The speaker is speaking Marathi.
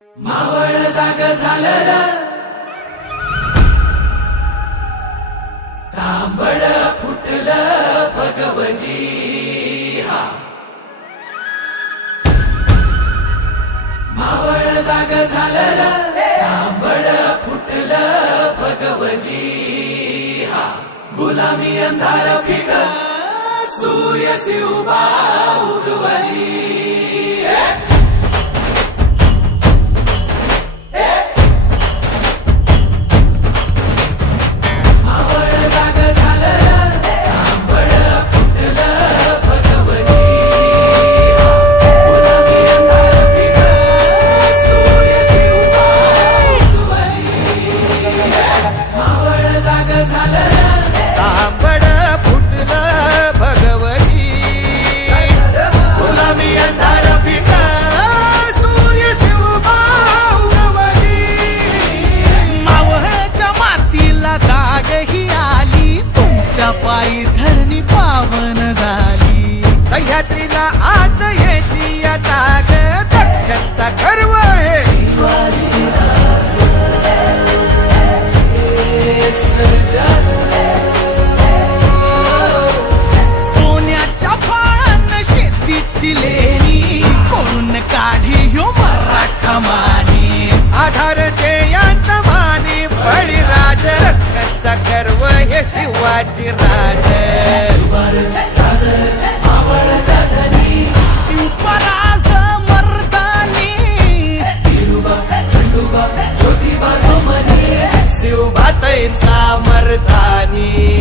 मावळ जाग झालं र. तांबड फुटलं भगवजी हा मावळ जाग झालं र. तांबड फुटलं भगवजी हा गुलामी अंधार फिट सूर्य शिवबा उगवजी पायी धरणी पावन झाली. सह्याद्रीला आज येते जाग दख्खनचा गर्व आहे. सोन्याच्या फाळान शेतीची लेणी करून काढी ह्यो मराठा मानी. आधार जयांत माने बळीराज दख्खनचा गर्व हे शिवाजी राज. me.